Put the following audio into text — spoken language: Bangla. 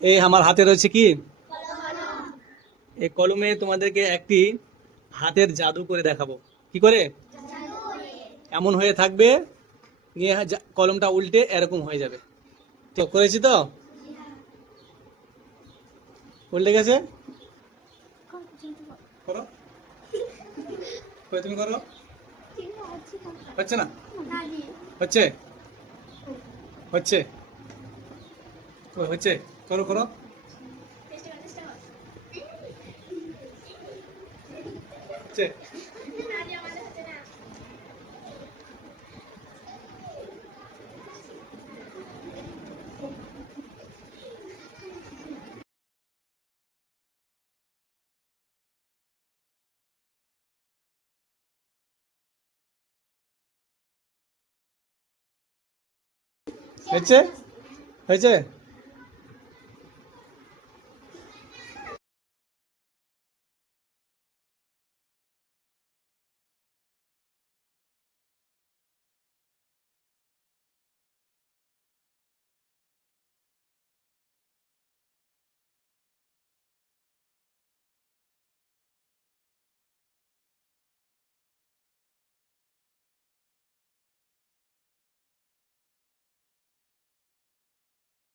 এই আমার হাতে রয়েছে কি? এই কলমে তোমাদেরকে একটি হাতের জাদু করে দেখাবো। কি করে? এমন হয়ে থাকবে, নিয়ে কলমটা উল্টে এরকম হয়ে যাবে। তো করেছি তো, উল্টে গেছে। করো, তুমি করো। হচ্ছে না? হচ্ছে, হচ্ছে, হচ্ছে। করো করো। হচ্ছে। হচ্ছে, হয়েছে।